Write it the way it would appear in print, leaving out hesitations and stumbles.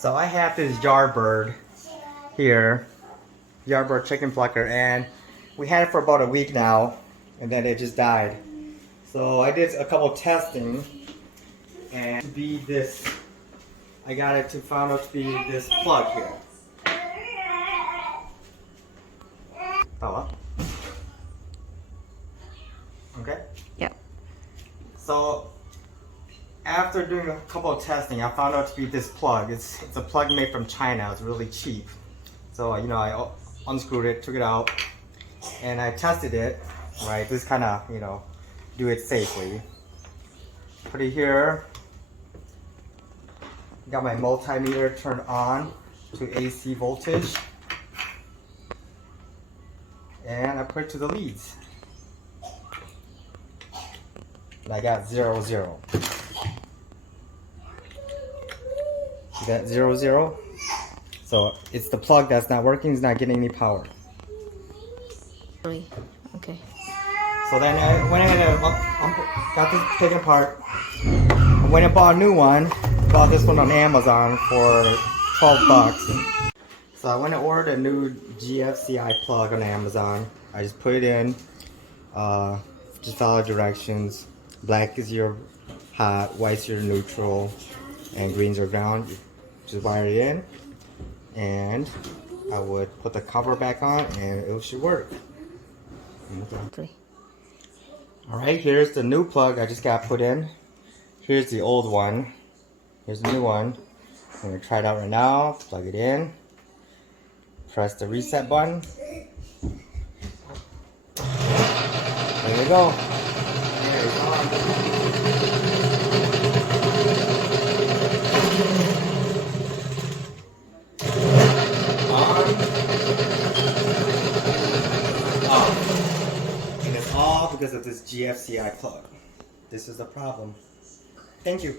So I have this Yardbird here, Yardbird chicken plucker, and we had it for about a week now, and then it just died. So I did a couple testing, and to be this, I got it to find out to be this plug here. Fella. Okay. Yep. So after doing a couple of testing, I found out to be this plug. It's a plug made from China. It's really cheap. So I unscrewed it, took it out, and I tested it. Right, this kind of do it safely. Put it here. Got my multimeter turned on to AC voltage, and I put it to the leads. And I got 0, 0. You got 0, 0. So it's the plug that's not working. It's not getting any power. Okay. So then I went ahead and got this taken apart. I went and bought a new one. Bought this one on Amazon for 12 bucks. So I went and ordered a new GFCI plug on Amazon. I just put it in. Just follow directions. Black is your hot, white's your neutral, and greens are ground. You just wire it in, and I would put the cover back on, and it should work. Okay. Alright, here's the new plug I just got put in. Here's the old one. Here's the new one. I'm going to try it out right now. Plug it in. Press the reset button. There we go. There it's on. And it's all because of this GFCI plug. This is the problem. Thank you.